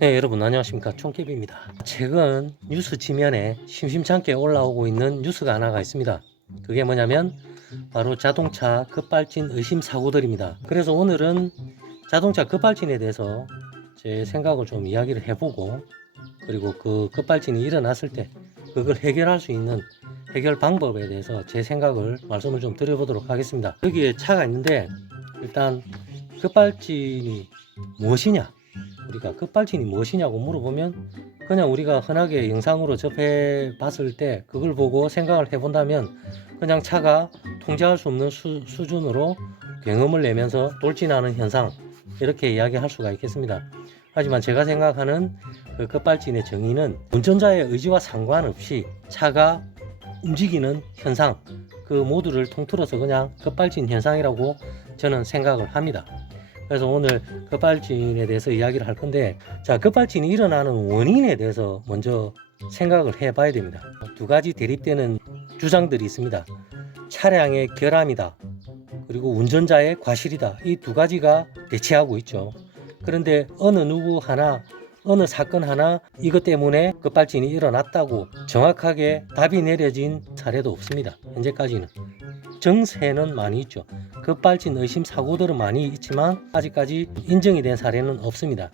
네, 여러분 안녕하십니까, 총캡입니다. 최근 뉴스 지면에 심심찮게 올라오고 있는 뉴스가 하나가 있습니다. 그게 뭐냐면 바로 자동차 급발진 의심 사고들입니다. 그래서 오늘은 자동차 급발진에 대해서 제 생각을 좀 이야기를 해보고, 그리고 그 급발진이 일어났을 때 그걸 해결할 수 있는 해결 방법에 대해서 제 생각을 말씀을 좀 드려보도록 하겠습니다. 여기에 차가 있는데, 일단 급발진이 무엇이냐, 우리가 급발진이 무엇이냐고 물어보면, 그냥 우리가 흔하게 영상으로 접해 봤을 때 그걸 보고 생각을 해본다면 그냥 차가 통제할 수 없는 수준으로 굉음을 내면서 돌진하는 현상, 이렇게 이야기할 수가 있겠습니다. 하지만 제가 생각하는 그 급발진의 정의는 운전자의 의지와 상관없이 차가 움직이는 현상, 그 모두를 통틀어서 그냥 급발진 현상이라고 저는 생각을 합니다. 그래서 오늘 급발진에 대해서 이야기를 할 건데, 자, 급발진이 일어나는 원인에 대해서 먼저 생각을 해 봐야 됩니다. 두 가지 대립되는 주장들이 있습니다. 차량의 결함이다, 그리고 운전자의 과실이다. 이 두 가지가 대치하고 있죠. 그런데 어느 사건 하나 이것 때문에 급발진이 일어났다고 정확하게 답이 내려진 사례도 없습니다. 현재까지는. 정세는 많이 있죠. 급발진 의심 사고들은 많이 있지만 아직까지 인정이 된 사례는 없습니다.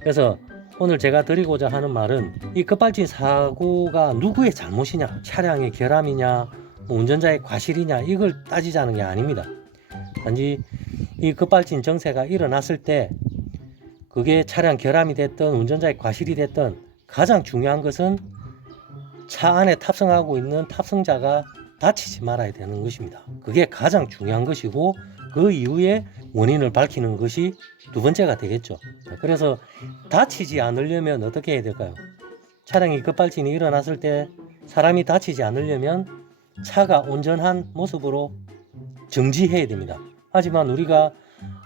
그래서 오늘 제가 드리고자 하는 말은, 이 급발진 사고가 누구의 잘못이냐, 차량의 결함이냐, 운전자의 과실이냐, 이걸 따지자는 게 아닙니다. 단지 이 급발진 정세가 일어났을 때 그게 차량 결함이 됐든 운전자의 과실이 됐든 가장 중요한 것은 차 안에 탑승하고 있는 탑승자가 다치지 말아야 되는 것입니다. 그게 가장 중요한 것이고, 그 이후에 원인을 밝히는 것이 두 번째가 되겠죠. 그래서 다치지 않으려면 어떻게 해야 될까요? 차량이 급발진이 일어났을 때 사람이 다치지 않으려면 차가 온전한 모습으로 정지해야 됩니다. 하지만 우리가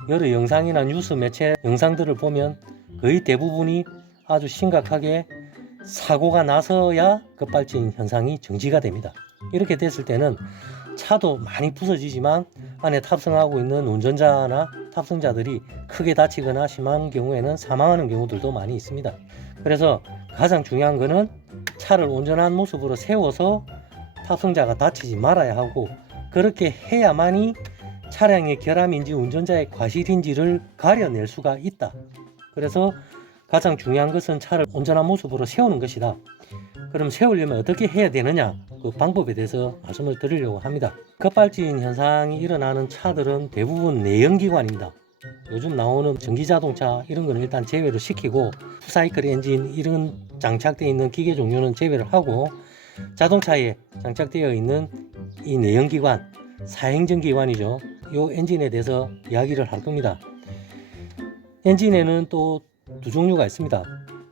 여러 영상이나 뉴스 매체 영상들을 보면 거의 대부분이 아주 심각하게 사고가 나서야 급발진 현상이 정지가 됩니다. 이렇게 됐을 때는 차도 많이 부서지지만 안에 탑승하고 있는 운전자나 탑승자들이 크게 다치거나 심한 경우에는 사망하는 경우들도 많이 있습니다. 그래서 가장 중요한 것은 차를 온전한 모습으로 세워서 탑승자가 다치지 말아야 하고, 그렇게 해야만이 차량의 결함인지 운전자의 과실인지를 가려낼 수가 있다. 그래서 가장 중요한 것은 차를 온전한 모습으로 세우는 것이다. 그럼 세우려면 어떻게 해야 되느냐, 그 방법에 대해서 말씀을 드리려고 합니다. 급발진 현상이 일어나는 차들은 대부분 내연기관입니다. 요즘 나오는 전기자동차 이런 거는 일단 제외를 시키고, 푸사이클 엔진 이런 장착되어 있는 기계 종류는 제외를 하고, 자동차에 장착되어 있는 이 내연기관, 사행전기관이죠. 이 엔진에 대해서 이야기를 할 겁니다. 엔진에는 또 두 종류가 있습니다.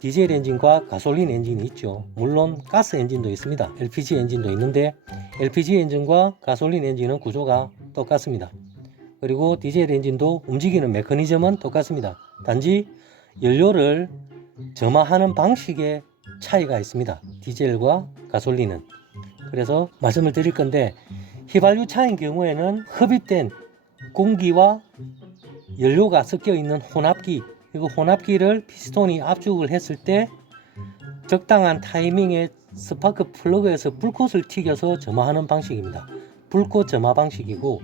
디젤 엔진과 가솔린 엔진이 있죠. 물론 가스 엔진도 있습니다. LPG 엔진도 있는데, LPG 엔진과 가솔린 엔진은 구조가 똑같습니다. 그리고 디젤 엔진도 움직이는 메커니즘은 똑같습니다. 단지 연료를 점화하는 방식의 차이가 있습니다. 디젤과 가솔린은. 그래서 말씀을 드릴 건데, 휘발유 차인 경우에는 흡입된 공기와 연료가 섞여 있는 혼합기, 그리고 혼합기를 피스톤이 압축을 했을 때 적당한 타이밍에 스파크 플러그에서 불꽃을 튀겨서 점화하는 방식입니다. 불꽃 점화 방식이고,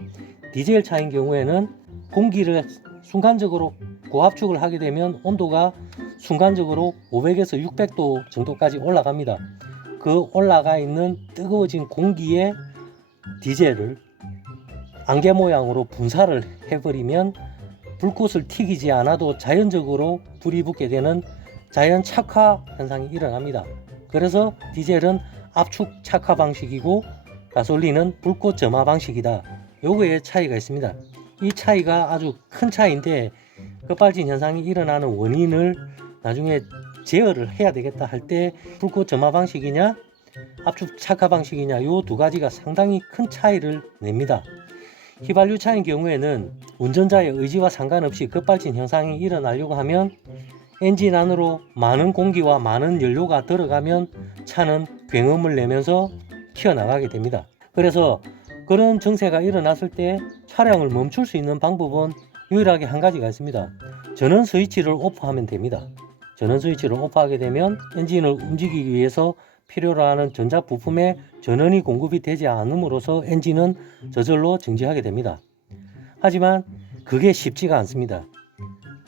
디젤 차인 경우에는 공기를 순간적으로 고압축을 하게 되면 온도가 순간적으로 500에서 600도 정도까지 올라갑니다. 그 올라가 있는 뜨거워진 공기에 디젤을 안개 모양으로 분사를 해버리면 불꽃을 튀기지 않아도 자연적으로 불이 붙게 되는 자연 착화 현상이 일어납니다. 그래서 디젤은 압축 착화 방식이고 가솔린은 불꽃 점화 방식이다. 요거에 차이가 있습니다. 이 차이가 아주 큰 차이인데, 급발진 현상이 일어나는 원인을 나중에 제어를 해야 되겠다 할 때 불꽃 점화 방식이냐 압축 착화 방식이냐, 요 두 가지가 상당히 큰 차이를 냅니다. 휘발유 차인 경우에는 운전자의 의지와 상관없이 급발진 현상이 일어나려고 하면 엔진 안으로 많은 공기와 많은 연료가 들어가면 차는 굉음을 내면서 튀어나가게 됩니다. 그래서 그런 증세가 일어났을 때 차량을 멈출 수 있는 방법은 유일하게 한 가지가 있습니다. 전원 스위치를 오프하면 됩니다. 전원 스위치를 오프하게 되면 엔진을 움직이기 위해서 필요로 하는 전자 부품의 전원이 공급이 되지 않음으로써 엔진은 저절로 정지하게 됩니다. 하지만 그게 쉽지가 않습니다.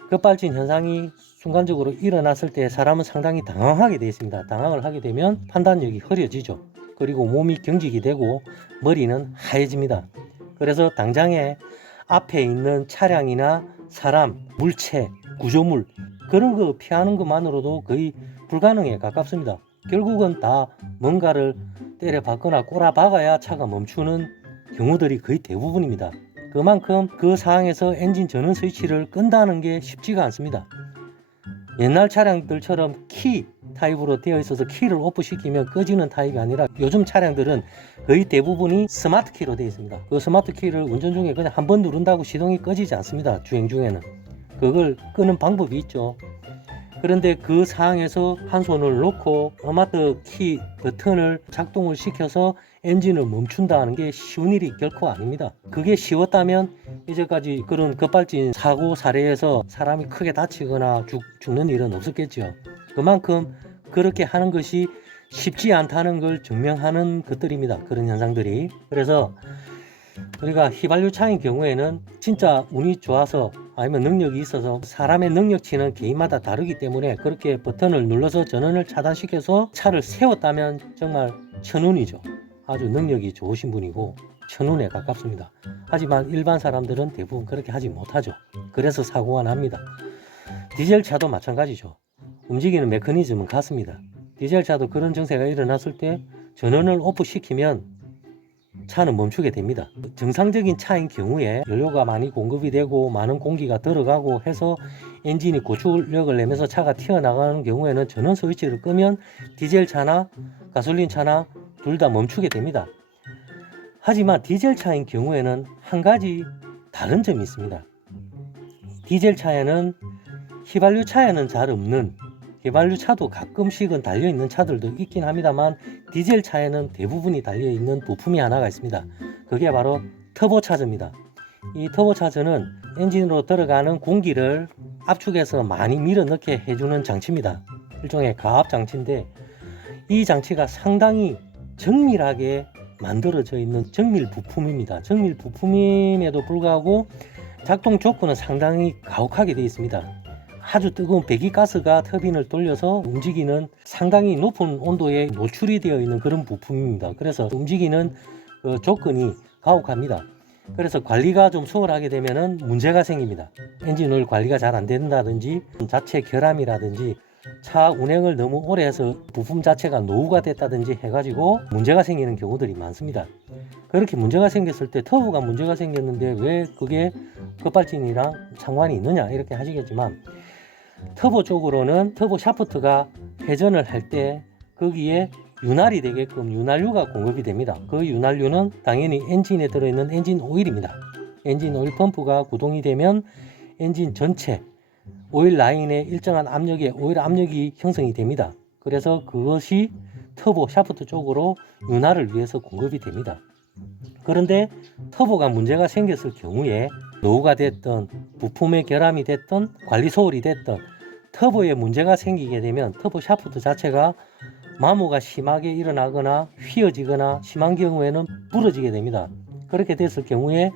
급발진 현상이 순간적으로 일어났을 때 사람은 상당히 당황하게 되어 있습니다. 당황을 하게 되면 판단력이 흐려지죠. 그리고 몸이 경직이 되고 머리는 하얘집니다. 그래서 당장에 앞에 있는 차량이나 사람, 물체, 구조물 그런 거 피하는 것만으로도 거의 불가능에 가깝습니다. 결국은 다 뭔가를 때려 박거나 꼬라 박아야 차가 멈추는 경우들이 거의 대부분입니다. 그만큼 그 상황에서 엔진 전원 스위치를 끈다는 게 쉽지가 않습니다. 옛날 차량들처럼 키 타입으로 되어 있어서 키를 오프시키면 꺼지는 타입이 아니라 요즘 차량들은 거의 대부분이 스마트 키로 되어 있습니다. 그 스마트 키를 운전 중에 그냥 한번 누른다고 시동이 꺼지지 않습니다. 주행 중에는 그걸 끄는 방법이 있죠. 그런데 그 상황에서 한 손을 놓고 스마트 키 버튼을 작동을 시켜서 엔진을 멈춘다는 게 쉬운 일이 결코 아닙니다. 그게 쉬웠다면 이제까지 그런 급발진 사고 사례에서 사람이 크게 다치거나 죽는 일은 없었겠죠. 그만큼 그렇게 하는 것이 쉽지 않다는 걸 증명하는 것들입니다. 그런 현상들이. 그래서 우리가 휘발유차인 경우에는 진짜 운이 좋아서 아니면 능력이 있어서 사람의 능력치는 개인마다 다르기 때문에 그렇게 버튼을 눌러서 전원을 차단시켜서 차를 세웠다면 정말 천운이죠. 아주 능력이 좋으신 분이고 천운에 가깝습니다. 하지만 일반 사람들은 대부분 그렇게 하지 못하죠. 그래서 사고가 납니다. 디젤차도 마찬가지죠. 움직이는 메커니즘은 같습니다. 디젤차도 그런 증세가 일어났을 때 전원을 오프시키면 차는 멈추게 됩니다. 정상적인 차인 경우에 연료가 많이 공급이 되고 많은 공기가 들어가고 해서 엔진이 고출력을 내면서 차가 튀어나가는 경우에는 전원 스위치를 끄면 디젤차나 가솔린차나 둘 다 멈추게 됩니다. 하지만 디젤차인 경우에는 한 가지 다른 점이 있습니다. 디젤차에는 휘발유차에는 잘 없는, 휘발유차도 가끔씩은 달려있는 차들도 있긴 합니다만 디젤차에는 대부분이 달려있는 부품이 하나가 있습니다. 그게 바로 터보차저입니다. 이 터보차저는 엔진으로 들어가는 공기를 압축해서 많이 밀어넣게 해주는 장치입니다. 일종의 가압 장치인데 이 장치가 상당히 정밀하게 만들어져 있는 정밀 부품입니다. 정밀 부품임에도 불구하고 작동 조건은 상당히 가혹하게 되어 있습니다. 아주 뜨거운 배기가스가 터빈을 돌려서 움직이는 상당히 높은 온도에 노출이 되어 있는 그런 부품입니다. 그래서 움직이는 그 조건이 가혹합니다. 그래서 관리가 좀 수월하게 되면 문제가 생깁니다. 엔진오일 관리가 잘 안 된다든지 자체 결함이라든지 차 운행을 너무 오래 해서 부품 자체가 노후가 됐다든지 해가지고 문제가 생기는 경우들이 많습니다. 그렇게 문제가 생겼을 때 터보가 문제가 생겼는데 왜 그게 급발진이랑 상관이 있느냐 이렇게 하시겠지만 터보 쪽으로는 터보 샤프트가 회전을 할 때 거기에 윤활이 되게끔 윤활유가 공급이 됩니다. 그 윤활유는 당연히 엔진에 들어있는 엔진 오일입니다. 엔진 오일 펌프가 구동이 되면 엔진 전체 오일 라인에 일정한 압력에 오일 압력이 형성이 됩니다. 그래서 그것이 터보 샤프트 쪽으로 윤활을 위해서 공급이 됩니다. 그런데 터보가 문제가 생겼을 경우에 노후가 됐던 부품의 결함이 됐던 관리 소홀이 됐던 터보에 문제가 생기게 되면 터보 샤프트 자체가 마모가 심하게 일어나거나 휘어지거나 심한 경우에는 부러지게 됩니다. 그렇게 됐을 경우에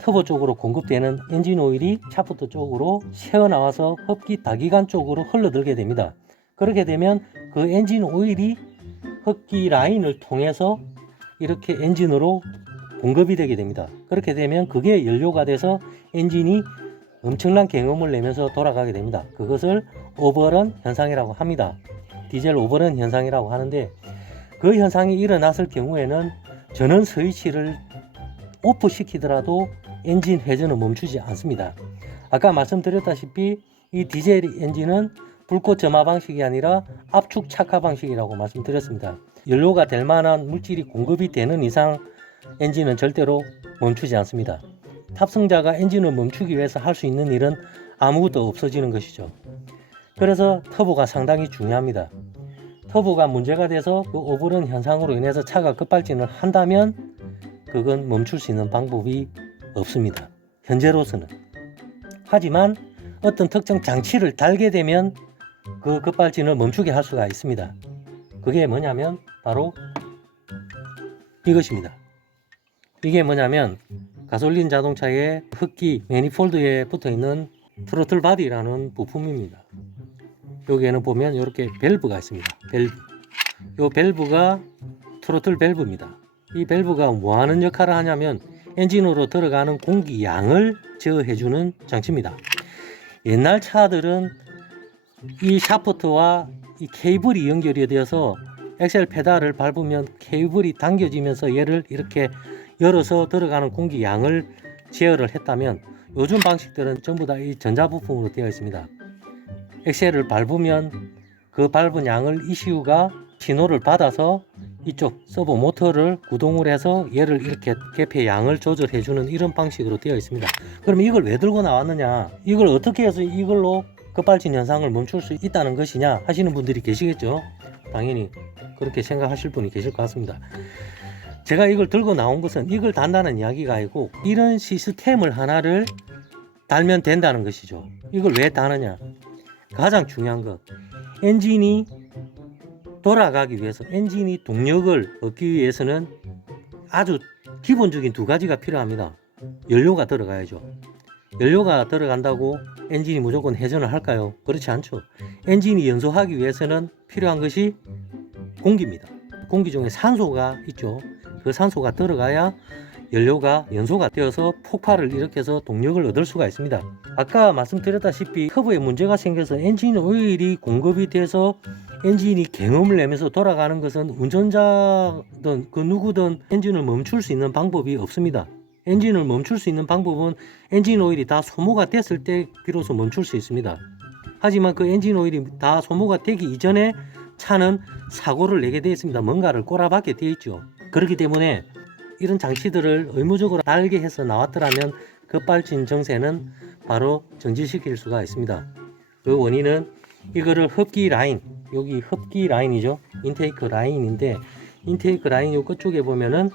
터보 쪽으로 공급되는 엔진 오일이 샤프트 쪽으로 새어나와서 흡기 다기관 쪽으로 흘러들게 됩니다. 그렇게 되면 그 엔진 오일이 흡기 라인을 통해서 이렇게 엔진으로 공급이 되게 됩니다. 그렇게 되면 그게 연료가 돼서 엔진이 엄청난 경험을 내면서 돌아가게 됩니다. 그것을 오버런 현상이라고 합니다. 디젤 오버런 현상이라고 하는데 그 현상이 일어났을 경우에는 전원 스위치를 오프 시키더라도 엔진 회전은 멈추지 않습니다. 아까 말씀드렸다시피 이 디젤 엔진은 불꽃 점화 방식이 아니라 압축 착화 방식이라고 말씀드렸습니다. 연료가 될 만한 물질이 공급이 되는 이상 엔진은 절대로 멈추지 않습니다. 탑승자가 엔진을 멈추기 위해서 할 수 있는 일은 아무것도 없어지는 것이죠. 그래서 터보가 상당히 중요합니다. 터보가 문제가 돼서 그 오버런 현상으로 인해서 차가 급발진을 한다면 그건 멈출 수 있는 방법이 없습니다. 현재로서는. 하지만 어떤 특정 장치를 달게 되면 그 급발진을 멈추게 할 수가 있습니다. 그게 뭐냐면 바로 이것입니다. 이게 뭐냐면 가솔린 자동차의 흡기 매니폴드에 붙어있는 트로틀 바디라는 부품입니다. 여기에는 보면 이렇게 밸브가 있습니다. 밸브. 이 밸브가 트로틀 밸브입니다. 이 밸브가 뭐하는 역할을 하냐면 엔진으로 들어가는 공기 양을 제어해주는 장치입니다. 옛날 차들은 이 샤프트와 이 케이블이 연결이 되어서 엑셀 페달을 밟으면 케이블이 당겨지면서 얘를 이렇게 열어서 들어가는 공기 양을 제어를 했다면 요즘 방식들은 전부 다 이 전자부품으로 되어 있습니다. 엑셀을 밟으면 그 밟은 양을 ECU가 신호를 받아서 이쪽 서버 모터를 구동을 해서 얘를 이렇게 개폐 양을 조절해주는 이런 방식으로 되어 있습니다. 그럼 이걸 왜 들고 나왔느냐, 이걸 어떻게 해서 이걸로 급발진 현상을 멈출 수 있다는 것이냐 하시는 분들이 계시겠죠. 당연히 그렇게 생각하실 분이 계실 것 같습니다. 제가 이걸 들고 나온 것은 이걸 단다는 이야기가 아니고 이런 시스템을 하나를 달면 된다는 것이죠. 이걸 왜 다느냐, 가장 중요한 것, 엔진이 돌아가기 위해서, 엔진이 동력을 얻기 위해서는 아주 기본적인 두 가지가 필요합니다. 연료가 들어가야죠. 연료가 들어간다고 엔진이 무조건 회전을 할까요? 그렇지 않죠. 엔진이 연소하기 위해서는 필요한 것이 공기입니다. 공기 중에 산소가 있죠. 그 산소가 들어가야 연료가 연소가 되어서 폭발을 일으켜서 동력을 얻을 수가 있습니다. 아까 말씀드렸다시피 커브에 문제가 생겨서 엔진 오일이 공급이 돼서 엔진이 경음을 내면서 돌아가는 것은 운전자든 그 누구든 엔진을 멈출 수 있는 방법이 없습니다. 엔진을 멈출 수 있는 방법은 엔진 오일이 다 소모가 됐을 때 비로소 멈출 수 있습니다. 하지만 그 엔진 오일이 다 소모가 되기 이전에 차는 사고를 내게 되어 있습니다. 뭔가를 꼬라박게 되어 있죠. 그렇기 때문에 이런 장치들을 의무적으로 달게 해서 나왔더라면 급발진 정세는 바로 정지시킬 수가 있습니다. 그 원인은 이거를 흡기 라인, 여기 흡기 라인이죠. 인테이크 라인인데 인테이크 라인 요 끝쪽에 보면은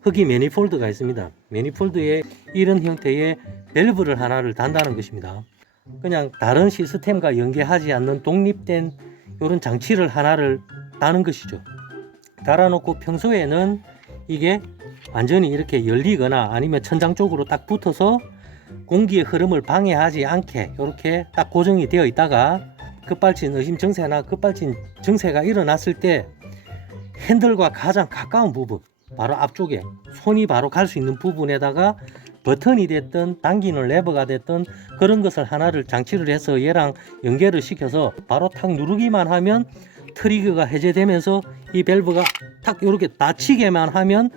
흡기 매니폴드가 있습니다. 매니폴드에 이런 형태의 밸브를 하나를 단다는 것입니다. 그냥 다른 시스템과 연계하지 않는 독립된 이런 장치를 하나를 다는 것이죠. 달아놓고 평소에는 이게 완전히 이렇게 열리거나 아니면 천장 쪽으로 딱 붙어서 공기의 흐름을 방해하지 않게 이렇게 딱 고정이 되어 있다가 급발진 의심 정세나 급발진 정세가 일어났을 때 핸들과 가장 가까운 부분, 바로 앞쪽에 손이 바로 갈 수 있는 부분에다가 버튼이 됐든 당기는 레버가 됐든 그런 것을 하나를 장치를 해서 얘랑 연결을 시켜서 바로 탁 누르기만 하면 트리거가 해제되면서 이 밸브가 탁 이렇게 닫히게만 하면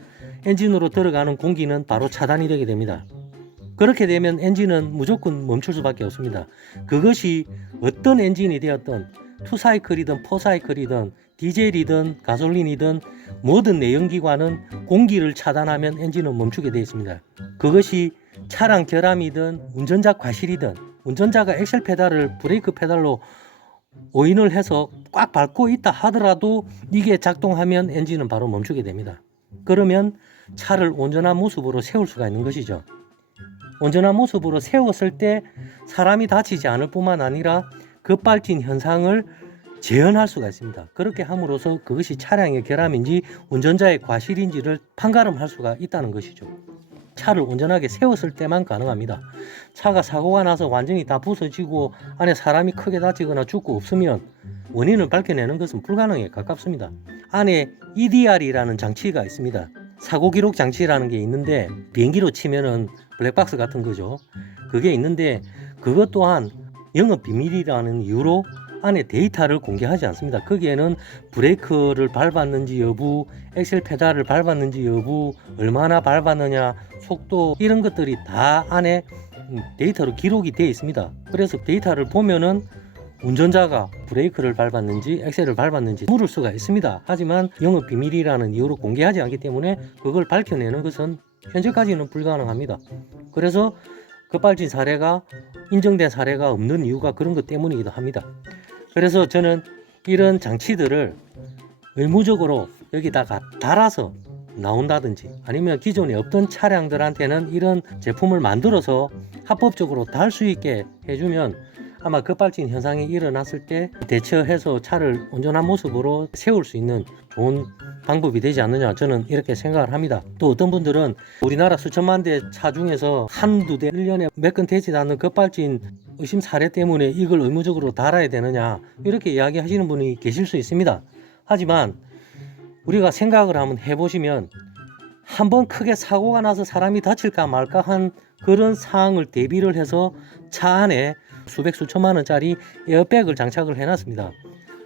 엔진으로 들어가는 공기는 바로 차단이 되게 됩니다. 그렇게 되면 엔진은 무조건 멈출 수밖에 없습니다. 그것이 어떤 엔진이 되었든 투사이클이든 포사이클이든 디젤이든 가솔린이든 모든 내연기관은 공기를 차단하면 엔진은 멈추게 되어 있습니다. 그것이 차량 결함이든 운전자 과실이든 운전자가 엑셀 페달을 브레이크 페달로 오인을 해서 꽉 밟고 있다 하더라도 이게 작동하면 엔진은 바로 멈추게 됩니다. 그러면 차를 온전한 모습으로 세울 수가 있는 것이죠. 온전한 모습으로 세웠을 때 사람이 다치지 않을 뿐만 아니라 급발진 현상을 재현할 수가 있습니다. 그렇게 함으로써 그것이 차량의 결함인지 운전자의 과실인지를 판가름할 수가 있다는 것이죠. 차를 온전하게 세웠을 때만 가능합니다. 차가 사고가 나서 완전히 다 부서지고 안에 사람이 크게 다치거나 죽고 없으면 원인을 밝혀내는 것은 불가능에 가깝습니다. 안에 EDR이라는 장치가 있습니다. 사고 기록 장치라는 게 있는데 비행기로 치면은 블랙박스 같은 거죠. 그게 있는데 그것 또한 영업 비밀이라는 이유로 안에 데이터를 공개하지 않습니다. 거기에는 브레이크를 밟았는지 여부, 엑셀 페달을 밟았는지 여부, 얼마나 밟았느냐, 속도 이런 것들이 다 안에 데이터로 기록이 되어 있습니다. 그래서 데이터를 보면은 운전자가 브레이크를 밟았는지 엑셀을 밟았는지 물을 수가 있습니다. 하지만 영업 비밀이라는 이유로 공개하지 않기 때문에 그걸 밝혀내는 것은 현재까지는 불가능합니다. 그래서 급발진 사례가 인정된 사례가 없는 이유가 그런 것 때문이기도 합니다. 그래서 저는 이런 장치들을 의무적으로 여기다가 달아서 나온다든지 아니면 기존에 없던 차량들한테는 이런 제품을 만들어서 합법적으로 달 수 있게 해주면 아마 급발진 현상이 일어났을 때 대처해서 차를 온전한 모습으로 세울 수 있는 좋은 방법이 되지 않느냐, 저는 이렇게 생각을 합니다. 또 어떤 분들은 우리나라 수천만 대 차 중에서 한두 대 1년에 몇 건 되지 않는 급발진 의심 사례 때문에 이걸 의무적으로 달아야 되느냐, 이렇게 이야기하시는 분이 계실 수 있습니다. 하지만 우리가 생각을 한번 해보시면 한번 크게 사고가 나서 사람이 다칠까 말까 한 그런 상황을 대비를 해서 차 안에 수백 수천만 원짜리 에어백을 장착을 해놨습니다.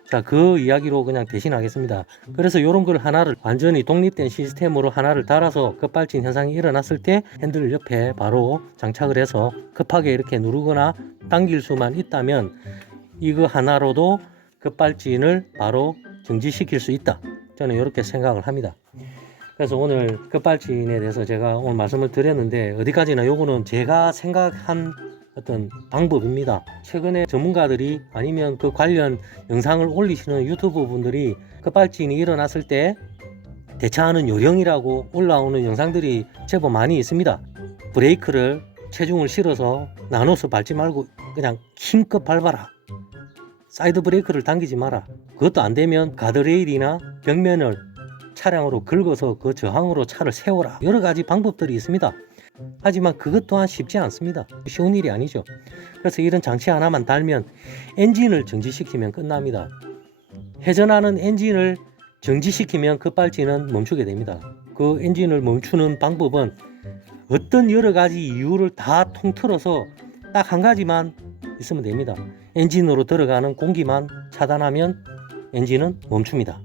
자, 그 이야기로 그냥 대신하겠습니다. 그래서 이런 걸 하나를 완전히 독립된 시스템으로 하나를 달아서 급발진 현상이 일어났을 때 핸들 옆에 바로 장착을 해서 급하게 이렇게 누르거나 당길 수만 있다면 이거 하나로도 급발진을 바로 정지시킬 수 있다, 저는 이렇게 생각을 합니다. 그래서 오늘 급발진에 대해서 제가 오늘 말씀을 드렸는데, 어디까지나 요거는 제가 생각한 어떤 방법입니다. 최근에 전문가들이 아니면 그 관련 영상을 올리시는 유튜브 분들이 급발진이 일어났을 때 대처하는 요령이라고 올라오는 영상들이 제법 많이 있습니다. 브레이크를 체중을 실어서 나눠서 밟지 말고 그냥 힘껏 밟아라. 사이드 브레이크를 당기지 마라. 그것도 안 되면 가드레일이나 벽면을 차량으로 긁어서 그 저항으로 차를 세워라. 여러 가지 방법들이 있습니다. 하지만 그것 또한 쉽지 않습니다. 쉬운 일이 아니죠. 그래서 이런 장치 하나만 달면 엔진을 정지시키면 끝납니다. 회전하는 엔진을 정지시키면 급발진은 멈추게 됩니다. 그 엔진을 멈추는 방법은 어떤 여러 가지 이유를 다 통틀어서 딱 한 가지만 있으면 됩니다. 엔진으로 들어가는 공기만 차단하면 엔진은 멈춥니다.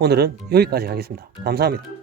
오늘은 여기까지 하겠습니다. 감사합니다.